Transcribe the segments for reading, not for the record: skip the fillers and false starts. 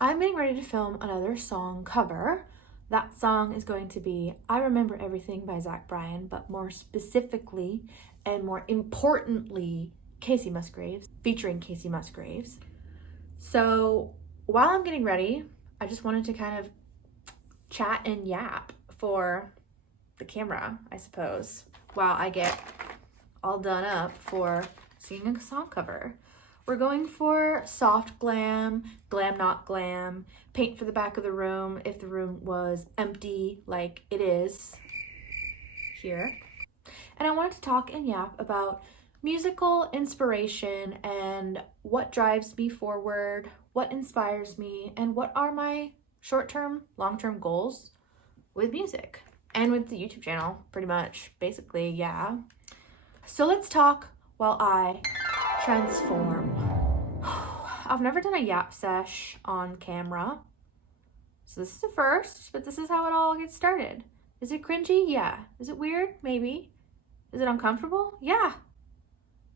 I'm getting ready to film another song cover. That song is going to be I Remember Everything by Zach Bryan, but more specifically and more importantly, Kacey Musgraves, featuring Kacey Musgraves. So while I'm getting ready, I just wanted to kind of chat and yap for the camera, I suppose, while I get all done up for singing a song cover. We're going for soft glam, glam not glam, paint for the back of the room if the room was empty like it is here. And I wanted to talk and yap about musical inspiration and what drives me forward, what inspires me, and what are my short-term, long-term goals with music and with the YouTube channel, pretty much, basically, yeah. So let's talk while I transform. I've never done a yap sesh on camera, so this is the first, but this is how it all gets started. Is it cringy? Yeah. Is it weird? Maybe. Is it uncomfortable? Yeah.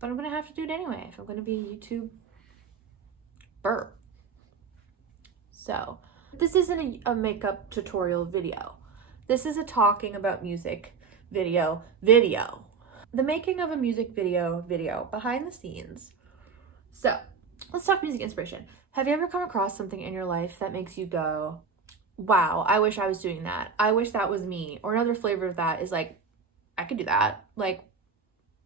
But I'm gonna have to do it anyway if I'm gonna be a YouTube burp. So, this isn't a makeup tutorial video. This is a talking about music video. The making of a music video, behind the scenes. So, let's talk music inspiration. Have you ever come across something in your life that makes you go, wow, I wish I was doing that. I wish that was me. Or another flavor of that is like, I could do that. Like,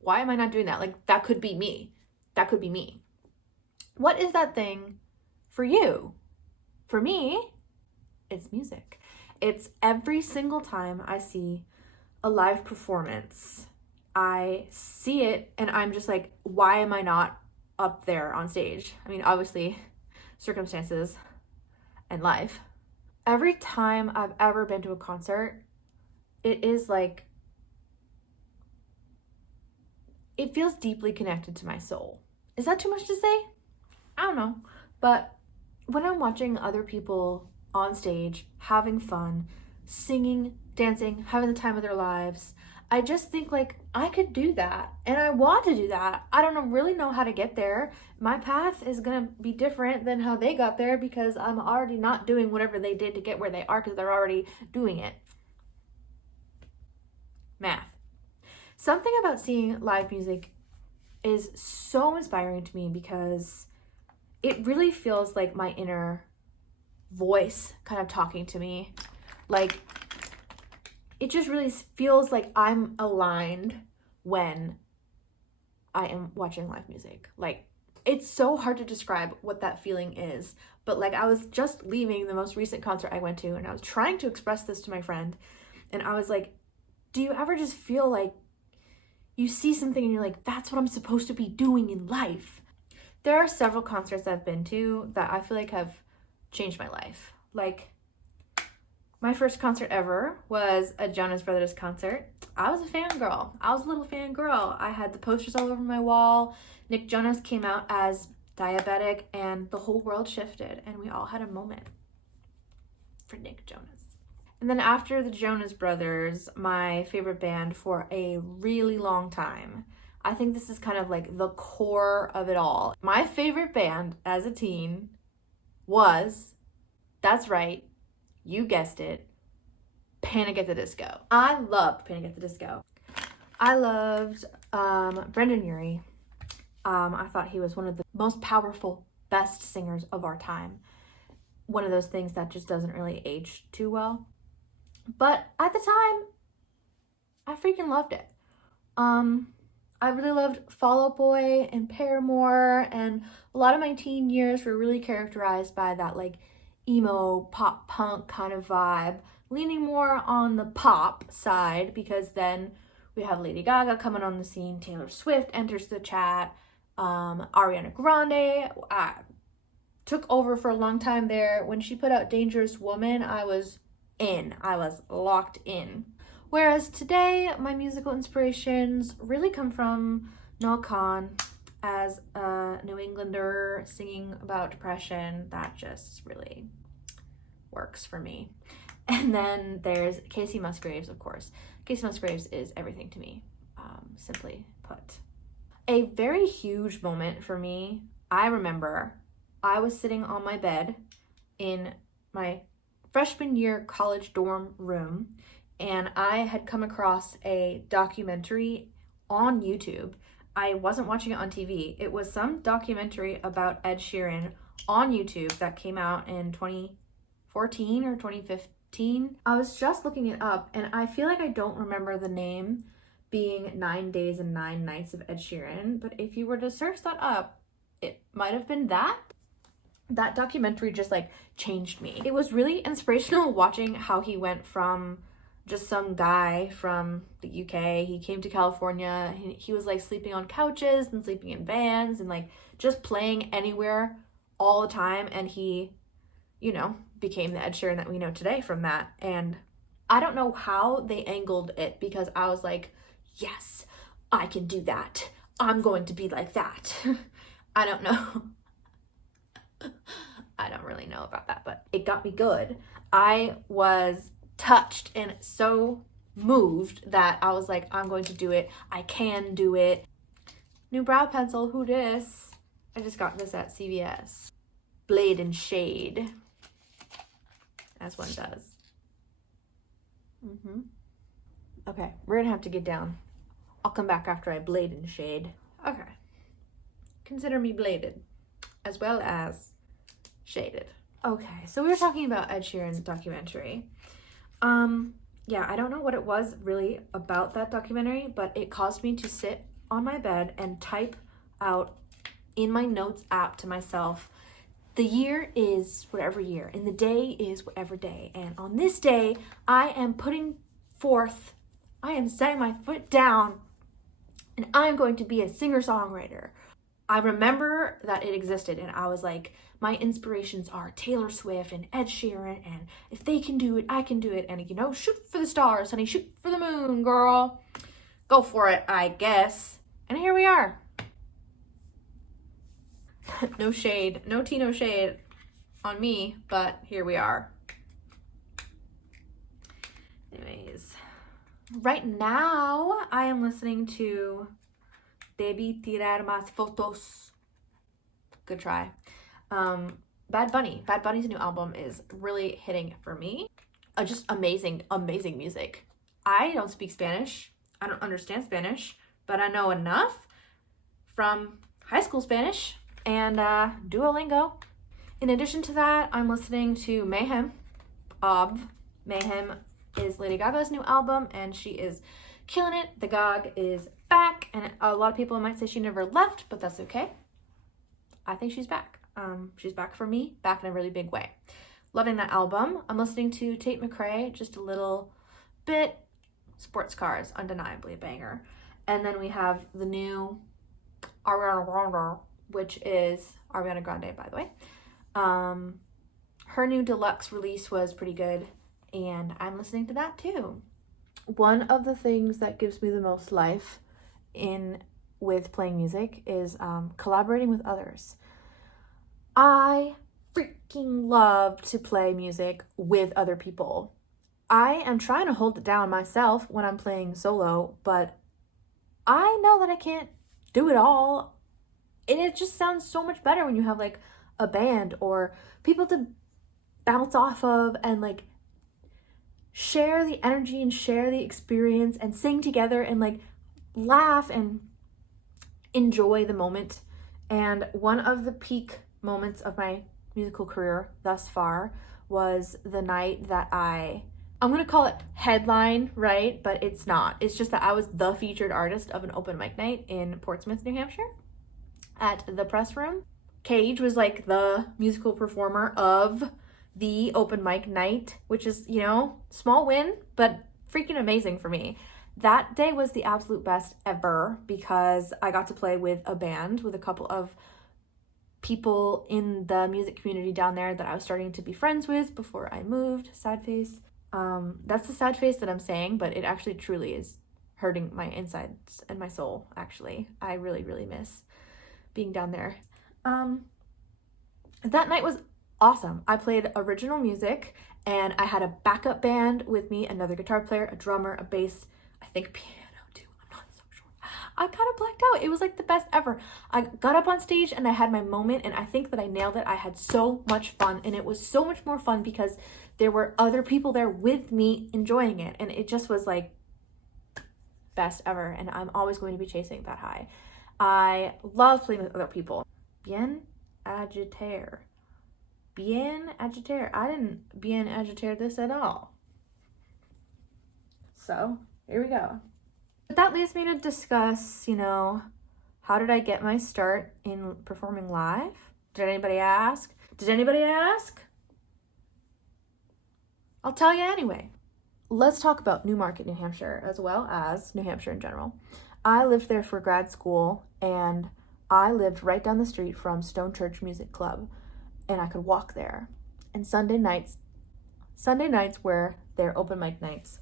why am I not doing that? Like, that could be me. That could be me. What is that thing for you? For me, it's music. It's every single time I see a live performance, I see it and I'm just like, why am I not up there on stage? I mean, obviously, circumstances and life. Every time I've ever been to a concert, it is like, it feels deeply connected to my soul. Is that too much to say? I don't know. But when I'm watching other people on stage, having fun, singing, dancing, having the time of their lives, I just think like, I could do that. And I want to do that. I don't really know how to get there. My path is going to be different than how they got there because I'm already not doing whatever they did to get where they are because they're already doing it. Math. Something about seeing live music is so inspiring to me because it really feels like my inner voice kind of talking to me. Like, it just really feels like I'm aligned when I am watching live music. Like, it's so hard to describe what that feeling is. But like, I was just leaving the most recent concert I went to and I was trying to express this to my friend. And I was like, do you ever just feel like you see something and you're like, that's what I'm supposed to be doing in life? There are several concerts I've been to that I feel like have changed my life. Like, my first concert ever was a Jonas Brothers concert. I was a fangirl. I was a little fangirl. I had the posters all over my wall. Nick Jonas came out as diabetic and the whole world shifted and we all had a moment for Nick Jonas. And then after the Jonas Brothers, my favorite band for a really long time, I think this is kind of like the core of it all. My favorite band as a teen was, that's right, you guessed it, Panic at the Disco. I loved Panic at the Disco. I loved Brendan Urie. I thought he was one of the most powerful, best singers of our time. One of those things that just doesn't really age too well. But at the time, I freaking loved it. I really loved Fall Out Boy and Paramore, and a lot of my teen years were really characterized by that like emo pop punk kind of vibe, leaning more on the pop side because then we have Lady Gaga coming on the scene, Taylor Swift enters the chat, Ariana Grande took over for a long time there. When she put out Dangerous Woman, I was locked in. Whereas today, my musical inspirations really come from Noel Kahn as a New Englander singing about depression. That just really works for me. And then there's Kacey Musgraves, of course. Kacey Musgraves is everything to me, simply put. A very huge moment for me, I remember I was sitting on my bed in my freshman year college dorm room, and I had come across a documentary on YouTube. I wasn't watching it on TV. It was some documentary about Ed Sheeran on YouTube that came out in 2014 or 2015. I was just looking it up, and I feel like I don't remember the name being 9 Days and 9 Nights of Ed Sheeran, but if you were to search that up, it might have been that. That documentary just like changed me. It was really inspirational watching how he went from just some guy from the UK. He came to California. He was like sleeping on couches and sleeping in vans and like just playing anywhere all the time. And he, you know, became the Ed Sheeran that we know today from that. And I don't know how they angled it, because I was like, yes, I can do that. I'm going to be like that. I don't know. I don't really know about that, but it got me good. I was touched and so moved that I was like, I'm going to do it. I can do it. New brow pencil, who dis? I just got this at CVS. Blade and shade, as one does. Okay, we're gonna have to get down. I'll come back after I blade and shade. Okay. Consider me bladed, as well as shaded. Okay, so we were talking about Ed Sheeran's documentary. Yeah, I don't know what it was really about that documentary, but it caused me to sit on my bed and type out in my notes app to myself, the year is whatever year, and the day is whatever day, and on this day, I am setting my foot down, and I'm going to be a singer-songwriter. I remember that it existed, and I was like, my inspirations are Taylor Swift and Ed Sheeran, and if they can do it, I can do it. And, you know, shoot for the stars, honey, shoot for the moon, girl. Go for it, I guess. And here we are. No shade, no tea, no shade on me, but here we are. Anyways, right now I am listening to Debí tirar más fotos. Good try. Bad Bunny. Bad Bunny's new album is really hitting for me. Just amazing, amazing music. I don't speak Spanish. I don't understand Spanish, but I know enough from high school Spanish and Duolingo. In addition to that, I'm listening to Mayhem. Mayhem is Lady Gaga's new album, and she is killing it. The Gog is back, and a lot of people might say she never left, but that's okay. I think she's back. She's back for me, back in a really big way. Loving that album. I'm listening to Tate McRae, just a little bit. Sports Cars, undeniably a banger. And then we have the new Ariana Grande, which is Ariana Grande, by the way. Her new deluxe release was pretty good, and I'm listening to that too. One of the things that gives me the most life with playing music is collaborating with others. I freaking love to play music with other people. I am trying to hold it down myself when I'm playing solo, but I know that I can't do it all. And it just sounds so much better when you have like a band or people to bounce off of and like share the energy and share the experience and sing together and like laugh and enjoy the moment. And one of the peak moments of my musical career thus far was the night that I'm gonna call it headline, right? But it's not. It's just that I was the featured artist of an open mic night in Portsmouth, New Hampshire at the Press Room. Kaje was like the musical performer of the open mic night, which is, you know, small win, but freaking amazing for me. That day was the absolute best ever because I got to play with a band with a couple of people in the music community down there that I was starting to be friends with before I moved. Sad face. That's the sad face that I'm saying, but it actually truly is hurting my insides and my soul, actually. I really, really miss being down there. That night was awesome. I played original music and I had a backup band with me, another guitar player, a drummer, a bass, I think piano too. I'm not so sure. I kind of blacked out. It was like the best ever. I got up on stage and I had my moment, and I think that I nailed it. I had so much fun, and it was so much more fun because there were other people there with me enjoying it, and it just was like best ever, and I'm always going to be chasing that high. I love playing with other people. Bien agitaire. Bien agitaire. I didn't bien agitaire this at all. So, here we go. But that leads me to discuss, how did I get my start in performing live? Did anybody ask? I'll tell you anyway. Let's talk about Newmarket, New Hampshire, as well as New Hampshire in general. I lived there for grad school, and I lived right down the street from Stone Church Music Club, and I could walk there. And Sunday nights were their open mic nights.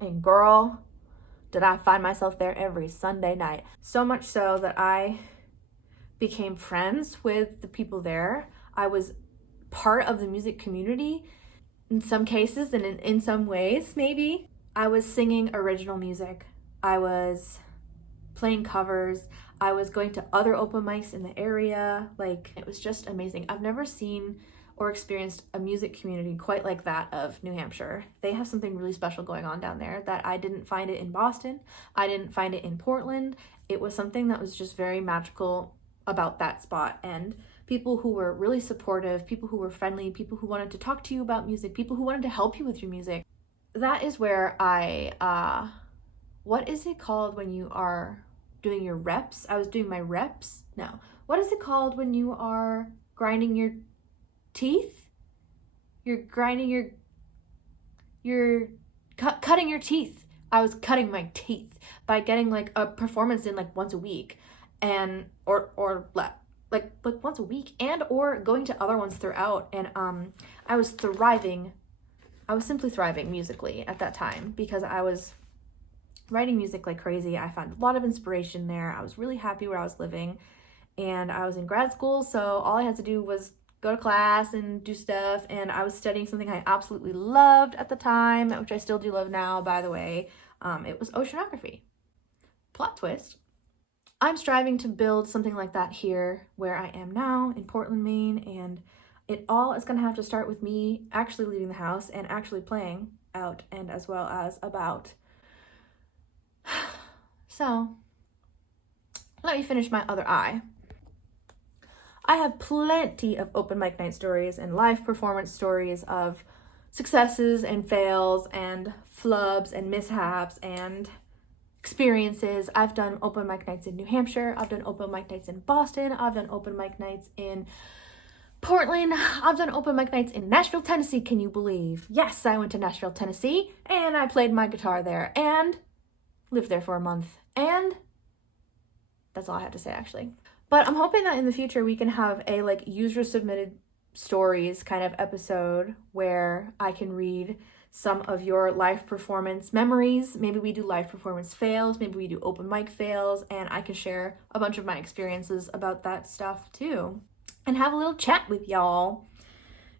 And girl, did I find myself there every Sunday night. So much so that I became friends with the people there. I was part of the music community in some cases, and in some ways, maybe. I was singing original music. I was playing covers. I was going to other open mics in the area. Like, it was just amazing. I've never seen or experienced a music community quite like that of New Hampshire. They have something really special going on down there that I didn't find it in Boston. I didn't find it in Portland. It was something that was just very magical about that spot, and people who were really supportive, people who were friendly, people who wanted to talk to you about music, people who wanted to help you with your music. That is where what is it called when you are doing your reps? I was doing my reps. No. What is it called when you are grinding your teeth? You're grinding you're cutting your teeth. I was cutting my teeth by getting like a performance in like once a week, and or like once a week, and or going to other ones throughout. And I was thriving. I was simply thriving musically at that time because I was writing music like crazy. I found a lot of inspiration there. I was really happy where I was living, and I was in grad school, so all I had to do was go to class and do stuff, and I was studying something I absolutely loved at the time, which I still do love now, by the way. It was oceanography. Plot twist. I'm striving to build something like that here where I am now in Portland, Maine, and it all is going to have to start with me actually leaving the house and actually playing out and as well as about. So, let me finish my other eye. I have plenty of open mic night stories and live performance stories of successes and fails and flubs and mishaps and experiences. I've done open mic nights in New Hampshire. I've done open mic nights in Boston. I've done open mic nights in Portland. I've done open mic nights in Nashville, Tennessee. Can you believe? Yes, I went to Nashville, Tennessee, and I played my guitar there and lived there for a month. And that's all I had to say, actually. But I'm hoping that in the future we can have a like user submitted stories kind of episode where I can read some of your live performance memories. Maybe we do live performance fails, maybe we do open mic fails, and I can share a bunch of my experiences about that stuff too, and have a little chat with y'all.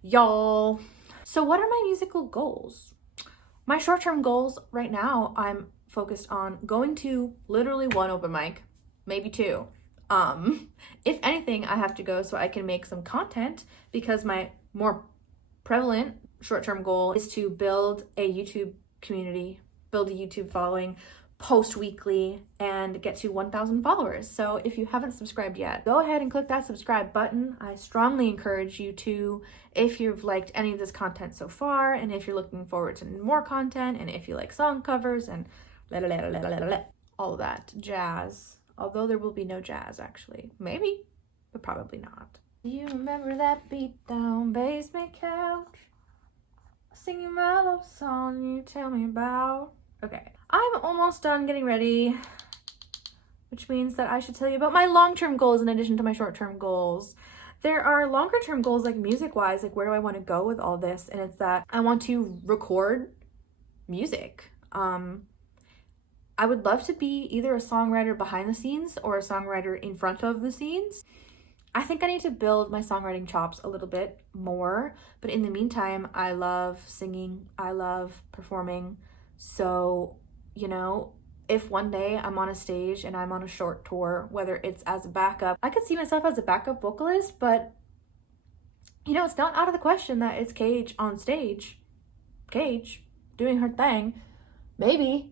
So what are my musical goals? My short-term goals right now, I'm focused on going to literally one open mic, maybe two. If anything, I have to go so I can make some content, because my more prevalent short-term goal is to build a YouTube community, build a YouTube following, post weekly, and get to 1,000 followers. So if you haven't subscribed yet, go ahead and click that subscribe button. I strongly encourage you to, if you've liked any of this content so far, and if you're looking forward to more content, and if you like song covers and all of that jazz. Although there will be no jazz, actually. Maybe, but probably not. Do you remember that beat down basement couch? Singing my love song you tell me about. Okay, I'm almost done getting ready, which means that I should tell you about my long-term goals in addition to my short-term goals. There are longer-term goals, like music-wise, like where do I want to go with all this? And it's that I want to record music. I would love to be either a songwriter behind the scenes or a songwriter in front of the scenes. I think I need to build my songwriting chops a little bit more, but in the meantime, I love singing, I love performing. So, if one day I'm on a stage and I'm on a short tour, whether it's as a backup, I could see myself as a backup vocalist, but you know, it's not out of the question that it's Kaje on stage. Kaje doing her thing. Maybe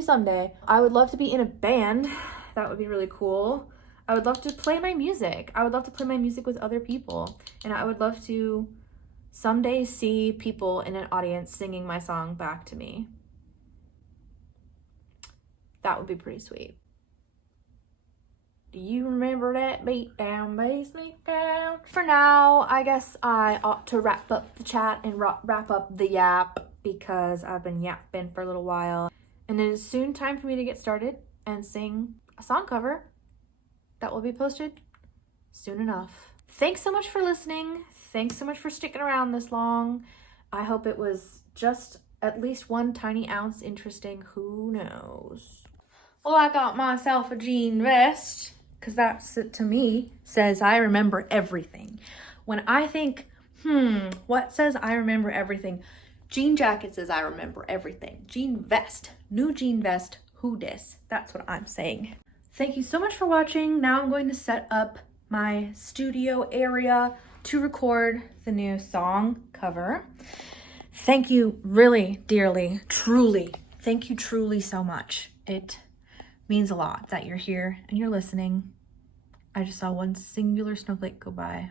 someday. I would love to be in a band. That would be really cool. I would love to play my music. I would love to play my music with other people. And I would love to someday see people in an audience singing my song back to me. That would be pretty sweet. Do you remember that beat down, bass me down? For now, I guess I ought to wrap up the chat and wrap up the yap, because I've been yapping for a little while. And it is soon time for me to get started and sing a song cover that will be posted soon enough. Thanks so much for listening. Thanks so much for sticking around this long. I hope it was just at least 1 tiny ounce interesting. Who knows? Well, I got myself a jean vest, because that, to me, says I remember everything. When I think, what says I remember everything? Jean jacket says I remember everything. Jean vest, new jean vest, who dis? That's what I'm saying. Thank you so much for watching. Now I'm going to set up my studio area to record the new song cover. Thank you really, dearly, truly. Thank you truly so much. It means a lot that you're here and you're listening. I just saw one singular snowflake go by.